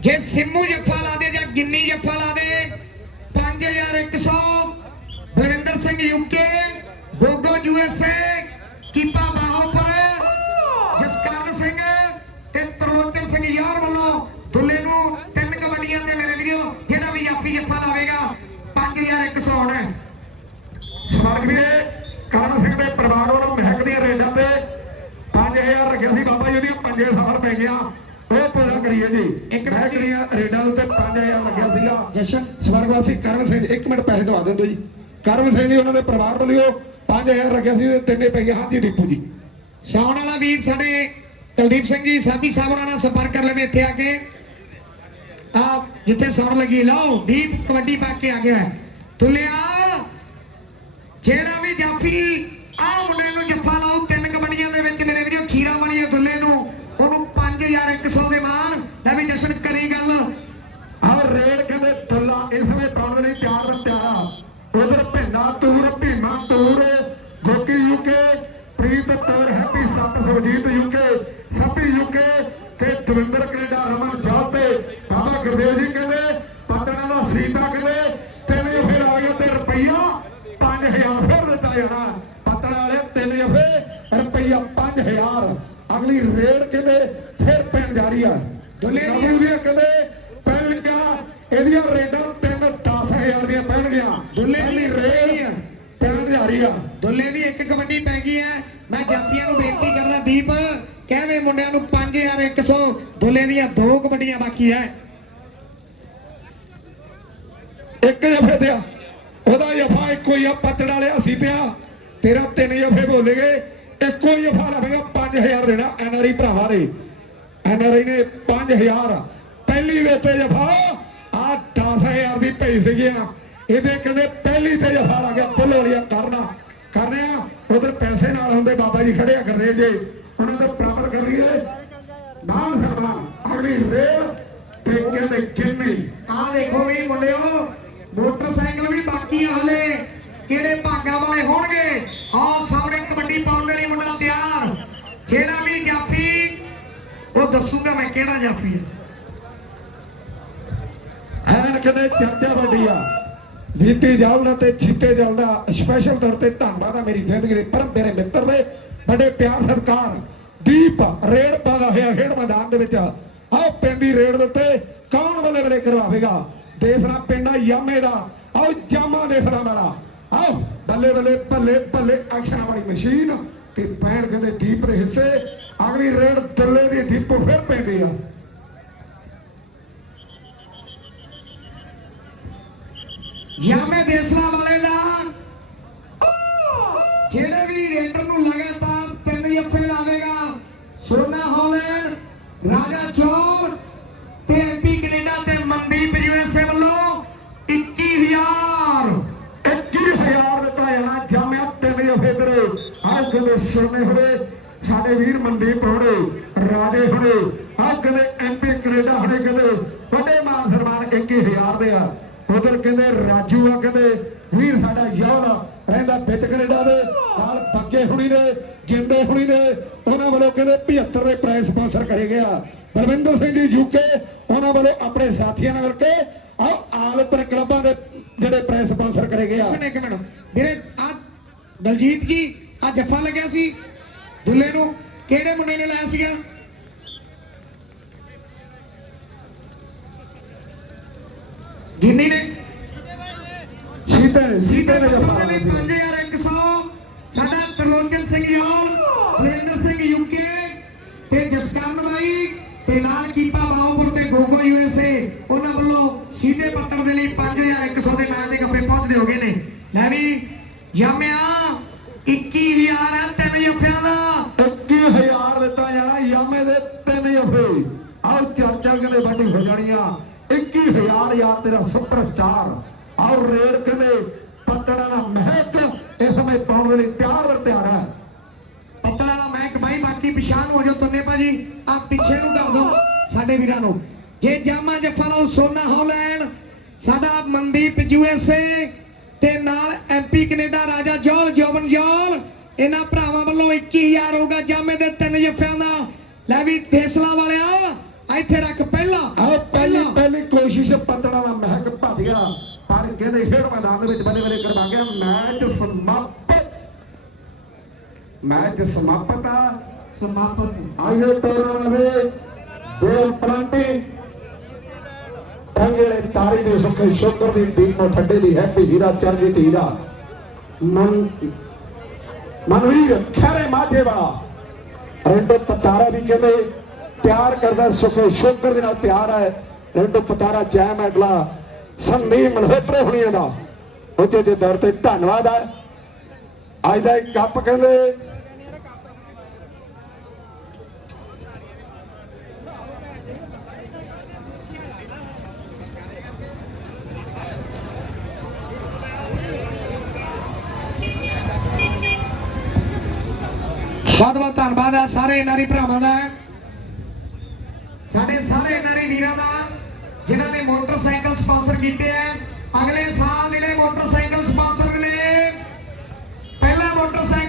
ਜੇ ਸਿੰਮੂ ਜੱਫਾ ਲਾ ਦੇ ਜਾਂ ਗਿੰਨੀ ਜੱਫਾ ਲਾ ਦੇ 5100 ਵਰਿੰਦਰ ਸਿੰਘ ਯੂਕੇ ਗੋਗੋ ਯੂਐਸਏ ਕੀਪਾ ਬਾਹੋਪੁਰ, ਜਸਕਰਨ ਸਿੰਘ ਤੇ ਤਰਲੋਚਨ ਸਿੰਘ ਯਾਰ ਵੱਲੋਂ ਦੁੱਲੇ ਨੂੰ ਤਿੰਨ ਕਬੱਡੀਆਂ ਤੇ ਮਿਲ ਲਿਓ ਜਿਹੜਾ ਵੀ ਜਾਫੀ ਜੱਫਾ ਲਾਵੇਗਾ 5100 ਹੋਣਾ ਹੈ। ਸਮਾਰਕ ਵੀਰੇ, ਕਰਨ ਸਿੰਘ ਦੇ ਪਰਿਵਾਰ ਵੱਲੋਂ ਮਹਿਕ ਦੀਆਂ ਰੇਡਾਂ ਤੇ 5000 ਰੱਖਿਆ ਸੀ ਬਾਬਾ ਜੀ ਉਹਦੀਆਂ ਪੰਜੇ ਸਫਰ ਪੈ ਗਿਆ ਕਰੀਏ ਜੀ। ਇੱਕ ਦੀਆਂ ਰੇਡਾਂ ਉੱਤੇ 5000 ਲੱਗਿਆ ਸੀਗਾ। ਜਸ਼ਨ ਸਵਰਗਵਾਸੀ ਕਰਨ ਸਿੰਘ ਇੱਕ ਮਿੰਟ ਪੈਸੇ ਦਵਾ ਦਿੰਦੋ ਜੀ। ਕਰਨ ਸਿੰਘ ਜੀ ਉਹਨਾਂ ਦੇ ਪਰਿਵਾਰ ਵੱਲੋਂ 5000 ਰੱਖਿਆ ਸੀ ਤੇ ਤਿੰਨੇ ਪੈ ਗਏ ਹਾਂਜੀ ਦੀਪੂ ਜੀ। ਸਾਉਣ ਵਾਲਾ ਵੀਰ ਸਾਡੇ ਕੁਲਦੀਪ ਸਿੰਘ ਜੀ ਸਾਬੀ ਸਾਹਿਬ ਉਹਨਾਂ ਨਾਲ ਸੰਪਰਕ ਕਰ ਲਵੇ ਇੱਥੇ ਆ ਕੇ। ਆ ਜਿੱਥੇ ਸੌਣ ਲੱਗੀ ਲਓ ਦੀਪ ਕਬੱਡੀ ਪਾ ਕੇ ਆ ਗਿਆ। ਤੁਲਿਆ ਜਿਹੜਾ ਵੀ ਜਾਫੀ ਆ ਮੁੰਡੇ ਨੂੰ ਜੱਫਾ ਲਾਓ ਤਿੰਨ ਕਬੱਡੀਆਂ ਦੇ ਵਿੱਚ ਮੇਰੇ ਵੀਰੋ ਖੀਰਾ ਵਾਲੀ ਦੁੱਲੇ ਨੂੰ ਉਹਨੂੰ 5100 ਦੇ ਮਾਨ ਲੈ ਵੀ ਜਸ਼ਨ ਕਰੀ ਗੱਲ ਆਹ ਰੇਡ ਕਹਿੰਦੇ ਤੁੱਲਾ ਇਸ ਵੇਲੇ ਪਾਉਣ ਲਈ ਤਿਆਰ ਦਾ ਤਿਆਰਾ ਉਧਰ ਭਿੰਦਾ ਤੂਰ ਭੀਮਾ ਤੂਰ ਗੋਕੀ ਯੂਕੇ ਪ੍ਰੀਤ ਤੂਰ ਹੈਪੀ ਸੱਤ ਸੁਰਜੀਤ ਯੂਕੇ ਸੱਪੀ ਯੂਕੇ ਤੇ ਦਵਿੰਦਰ ਕੈਨੇਡਾ ਰਮਨ ਤੇ ਬਾਬਾ ਗੁਰਦੇਵ ਜੀ ਕਹਿੰਦੇ ਪਟਨਾ ਦਾ ਸੀਤਾ ਕਹਿੰਦੇ ਤਿੰਨ ਜਫੇ ਆ ਗਿਆ ਤੇ ਰੁਪਈਆ 5000 ਫਿਰ ਦਿੱਤਾ ਜਾਣਾ ਵਾਲੇ ਤਿੰਨ ਜਫੇ ਰੁਪਈਆ 5000 ਅਗਲੀ ਰੇਡ ਕਹਿੰਦੇ ਫਿਰ ਪੈਣ ਜਾ ਰਹੀ ਆ। ਦੁੱਲੇ ਵੀ ਕਹਿੰਦੇ ਪਹਿਲ ਗਿਆ ਇਹਦੀਆਂ ਰੇਡਾਂ ਤਿੰਨ 10000 ਦੀਆਂ ਪੈਣਗੀਆਂ ਦੁੱਲੇ ਦੀ ਰੇਡ ਪੈਣ ਜਾ ਰਹੀ ਆ। ਦੁੱਲੇ ਦੀ ਇੱਕ ਕਬੱਡੀ ਪੈ ਗਈ ਹੈ ਮੈਂ ਜਾਫੀਆਂ ਨੂੰ ਬੇਨਤੀ ਕਰਦਾ ਦੀਪ ਕਹਿੰਦੇ ਮੁੰਡਿਆਂ ਨੂੰ 5100 ਦੁੱਲੇ ਦੀਆਂ ਦੋ ਕਬੱਡੀਆਂ ਬਾਕੀ ਹੈ ਇੱਕ ਜਫੇ ਤੇ ਆ। ਉਹਦਾ ਜਫਾ ਇੱਕੋ ਹੀ ਆ, ਪੱਤੜ ਵਾਲਿਆ ਸੀ ਤੇ ਆ। ਤੇਰਾ ਤਿੰਨ ਜਫੇ ਬੋਲੇ ਗਏ। ਇੱਕੋ ਹੀ ਜਫਾ ਲਵੇਗਾ 5000 ਦੇਣਾ ਐਨਆਰਆਈ ਭਰਾਵਾਂ ਦੇ ਐਨਆਰਆਈ ਨੇ 5000 ਪਹਿਲੀ ਦੇ ਤੇ ਜਫਾ, ਆ 10000 ਦੀ ਪਈ ਸੀਗੀਆਂ ਇਹਦੇ ਕਹਿੰਦੇ ਪਹਿਲੀ ਤੇ ਜਫਾ ਲਾ ਗਿਆ, ਫੁੱਲ ਵਾਲੀਆ ਕਰਨਾ। ਕਰਨੇ ਉਧਰ ਪੈਸੇ ਨਾਲ ਹੁੰਦੇ ਬਾਬਾ ਜੀ ਖੜੇ ਆ ਕਰਦੇ ਜੇ। ਉਹਨਾਂ ਤੋਂ ਪ੍ਰਾਪਤ ਕਰ ਲਈਏ। ਨਾਮ ਸਰਬਾ ਅਗਲੀ ਰੇਲ ਤੇ ਕਹਿੰਦੇ ਕਿੰਨੀ ਆਹ ਦੇਖੋ ਵੀ ਮੁੰਡਿਓ, ਮੋਟਰਸਾਈਕਲ ਵੀ ਬਾਕੀ ਆ ਹਲੇ। ਕਿਹੜੇ ਭਾਗਾਂ ਵਾਲੇ ਹੋਣਗੇ? ਆਹ ਸਾਹਮਣੇ ਕਬੱਡੀ ਪਾਉਣ ਦੇ ਲਈ ਮੁੰਡਾ ਤਿਆਰ। ਜਿਹੜਾ ਵੀ ਜਾਫੀ, ਉਹ ਦੱਸੂਗਾ ਮੈਂ ਕਿਹੜਾ ਜਾਫੀ ਹੈ ਐਨ ਕਹਿੰਦੇ ਚਰਚਾ ਵੱਡੀ ਆ ਜੀਤੀ ਜਲਦਾ ਤੇ ਛਿੱਤੇ ਜਲਦਾ ਸਪੈਸ਼ਲ ਤੌਰ ਤੇ ਧੰਨਵਾਦ ਆ ਮੇਰੀ ਜ਼ਿੰਦਗੀ ਦੇ ਪਰਮ ਮੇਰੇ ਮਿੱਤਰ ਦੇ। ਬੜੇ ਪਿਆਰ ਸਤਿਕਾਰ। ਦੀਪ ਰੇਡ ਪਾਦਾ ਹੋਇਆ ਖੇਡ ਮੈਦਾਨ ਦੇ ਵਿੱਚ। ਆਓ ਪੈਂਦੀ ਰੇਡ ਦੇ ਉੱਤੇ ਕੌਣ ਬੱਲੇ ਬੱਲੇ ਕਰਵਾਵੇਗਾ ਦੇਸਰਾ ਪਿੰਡਾ ਯਾਮੇ ਦਾ। ਆਓ ਜਾਮਾ ਦੇਸਰਾ ਵਾਲਾ। ਆਓ, ਬੱਲੇ ਬੱਲੇ, ਭੱਲੇ ਭੱਲੇ ਐਕਸ਼ਨ ਵਾਲੀ ਮਸ਼ੀਨ ਤੇ ਪੈਣ ਕਹਿੰਦੇ ਦੀਪ ਦੇ ਹਿੱਸੇ। ਅਗਲੀ ਰੇਡ ਦੱਲੇ ਦੀ ਦੀਪ ਫਿਰ ਪੈਂਦੀ ਆ ਯਾਮੇ ਦੇਸਲਾ ਵਾਲੇ ਦਾ ਜਿਹੜੇ ਵੀ ਰੇਡਰ ਨੂੰ ਲਗਾਤਾਰ ਤਿੰਨ ਜੱਫੇ ਲਾਵੇਗਾ ਸੋਨਾ ਹਾਲੈਂਡ, ਰਾਜਾ ਚੌਰ ਤੇ ਐਮਪੀ ਕੈਨੇਡਾ ਤੇ ਮਨਦੀਪ ਯੂਐਸਏ ਵੱਲੋਂ 21000 21000 ਦਿੱਤਾ ਜਾਣਾ ਜਾਮਿਆ ਤਿੰਨ ਜਫੇਦਰ ਆਹ ਕਹਿੰਦੇ ਸੋਨੇ ਹੋਏ ਸਾਡੇ ਵੀਰ ਮਨਦੀਪ ਹੋਣੇ, ਰਾਜੇ ਹੋਣੇ ਆਹ ਕਹਿੰਦੇ ਐਮਪੀ ਕੈਨੇਡਾ ਹੋਣੇ ਕਹਿੰਦੇ, ਵੱਡੇ ਮਾਨ ਸਨਮਾਨ 21000 ਦੇ ਆ। ਉਧਰ ਕਹਿੰਦੇ, ਰਾਜੂ ਆ ਕਹਿੰਦੇ ਵੀਰ ਸਾਡਾ ਯੌਨ ਰਹਿੰਦਾ ਵਿੱਚ ਕੈਨੇਡਾ ਦੇ, ਨਾਲ ਬੱਗੇ ਹੁਣੀ ਨੇ ਗਿੰਦੇ ਹੁਣੀ ਨੇ ਉਹਨਾਂ ਵੱਲੋਂ ਕਹਿੰਦੇ 75 ਦੇ ਪ੍ਰਾਈਜ਼ ਸਪਾਂਸਰ ਕਰੇ ਗਿਆ ਬਲਵਿੰਦਰ ਸਿੰਘ ਜੀ ਯੂਕੇ ਉਹਨਾਂ ਵੱਲੋਂ ਆਪਣੇ ਸਾਥੀਆਂ ਨਾਲ ਕੇ ਆਹ ਆਲ ਕਲੱਬਾਂ ਦੇ ਜਿਹੜੇ ਪ੍ਰਾਈਜ਼ ਸਪਾਂਸਰ ਕਰੇ ਗਿਆ ਸੁਣ ਇੱਕ ਮਿੰਟ, ਵੀਰੇ ਆ ਦਲਜੀਤ ਜੀ ਆ ਜੱਫਾ ਲੱਗਿਆ ਸੀ ਦੁੱਲੇ ਨੂੰ, ਕਿਹੜੇ ਮੁੰਡੇ ਨੇ ਲਾਇਆ ਸੀਗਾ? ਗਿੰਨੀ ਨੇ। ਸੀਤੇ ਨੇ ਸੀਤੇ ਨੇ ਜਫਾ ਲਈ 5100 ਸਾਡਾ ਤਰਲੋਚਨ ਸਿੰਘ ਯਾਰ ਬਲਵਿੰਦਰ ਸਿੰਘ ਯੂਕੇ ਤੇ ਜਸਕਰਨ ਬਾਈ ਤੇ ਨਾਲ ਕੀਪਾ ਬਾਉਪੁਰ ਤੇ ਗੋਗੋ ਯੂਐਸਏ ਉਹਨਾਂ ਵੱਲੋਂ ਸੀਧੇ ਪੱਤਰ ਦੇ ਲਈ 5100 ਦੇ ਮੈਚ ਦੇ ਕੱਪੇ ਪਹੁੰਚਦੇ ਹੋ ਗਏ ਨੇ। ਲੈ ਵੀ ਯਾਮਿਆ 21000 ਹੈ ਤਿੰਨ ਜੱਫਿਆਂ ਦਾ। 21000 ਦਿੱਤਾ ਜਾਣਾ ਯਾਮੇ ਦੇ ਤਿੰਨ ਜਫੇ। ਆਓ ਚਰਚਾ ਕਹਿੰਦੇ ਵੱਡੀ ਹੋ ਜਾਣੀ ਆ 21000 ਯਾਰ ਤੇਰਾ ਸੁਪਰਸਟਾਰ ਆਓ ਰੇਡ ਕਹਿੰਦੇ ਪੱਤਣਾ ਦਾ ਮਹਿਕ ਇਸ ਸਮੇਂ ਪਾਉਣ ਦੇ ਲਈ ਤਿਆਰ ਵਰ ਤਿਆਰ ਹੈ। ਪੱਤਰ ਵਾਲਾ ਮੈਂ ਕਮਾਈ ਬਾਕੀ ਪਿਛਾਂ ਨੂੰ ਹੋ ਜਾਓ ਤੁੰਨੇ ਭਾਜੀ। ਆ ਪਿੱਛੇ ਨੂੰ ਕਰ ਦੋ ਸਾਡੇ ਵੀਰਾਂ ਨੂੰ। ਜੇ ਜਾਮਾ ਜੱਫਾ ਲਾਓ ਸੋਨਾ ਹਾਲੈਂਡ ਸਾਡਾ ਮਨਦੀਪ ਯੂਐਸਏ ਤੇ ਨਾਲ ਐਮਪੀ ਕੈਨੇਡਾ ਰਾਜਾ ਜੋਲ ਜੋਬਨ ਜੋਲ ਇਹਨਾਂ ਭਰਾਵਾਂ ਵੱਲੋਂ 21000 ਹੋਗਾ ਜਾਮੇ ਦੇ ਤਿੰਨ ਜੱਫਿਆਂ ਦਾ। ਲੈ ਵੀ ਦੇਸਲਾ ਵਾਲਿਆ ਇੱਥੇ ਰੱਖ ਪਹਿਲਾਂ। ਆਹ ਪਹਿਲੀ। ਪਹਿਲੀ ਕੋਸ਼ਿਸ਼ ਪੱਤਣਾ ਦਾ ਮਹਿਕ ਭੱਜ ਗਿਆ। ਪਰ ਕਹਿੰਦੇ ਖੇਡ ਮੈਦਾਨ ਦੇ ਵਿੱਚ ਬੱਲੇ ਬੱਲੇ ਕਰਵਾ ਗਿਆ। ਮੈਚ ਸਮਾਪਤ। ਮੈਚ ਸਮਾਪਤ ਆ। ਸਮਾਪਤ। ਆਈਏ ਟੂਰਨਾਮੈਂਟ ਦੇ ਦੋ ਪਲਾਂਟੀ। ਟੰਗੇਲੇ ਤਾਰੀ ਦੇ ਸੁੱਕੇ ਸ਼ੁਕਰ ਦੀ ਟੀਮ ਨੂੰ ਠੱਡੇ ਦੀ ਹੈਪੀ ਹੀਰਾ ਚਰਨਜੀਤ ਹੀਰਾ ਮਨ ਮਨਵੀਰ ਖੈਰੇ ਮਾਝੇ ਵਾਲਾ। ਰੈਂਡੋ ਪਤਾਰਾ ਵੀ ਕਹਿੰਦੇ ਪਿਆਰ ਕਰਦਾ ਸੁੱਕੇ ਸ਼ੁਕਰ ਦੇ ਨਾਲ ਪਿਆਰ ਹੈ। ਰੈਂਡੋ ਪਤਾਰਾ ਜੈ ਮੈਡਲਾ ਸੰਦੀਪ ਮਲਹੋਤਰੇ ਹੁਣੀਆਂ ਦਾ। ਉੱਚੇ ਦੇ ਦਰ ਤੇ ਧੰਨਵਾਦ ਹੈ ਅੱਜ ਦਾ ਇਹ ਕੱਪ ਕਹਿੰਦੇ, ਬਹੁਤ ਬਹੁਤ ਧੰਨਵਾਦ ਹੈ ਸਾਰੇ ਨਾਰੀ ਭਰਾਵਾਂ ਦਾ। ਸਾਡੇ ਸਾਰੇ ਨਾਰੀ ਵੀਰਾਂ ਦਾ। ਜਿਨ੍ਹਾਂ ਨੇ ਮੋਟਰਸਾਈਕਲ ਸਪਾਂਸਰ ਕੀਤੇ ਆ ਅਗਲੇ ਸਾਲ ਜਿਹੜੇ ਮੋਟਰਸਾਈਕਲ ਸਪਾਂਸਰ ਨੇ ਪਹਿਲਾ ਮੋਟਰਸਾਈਕਲ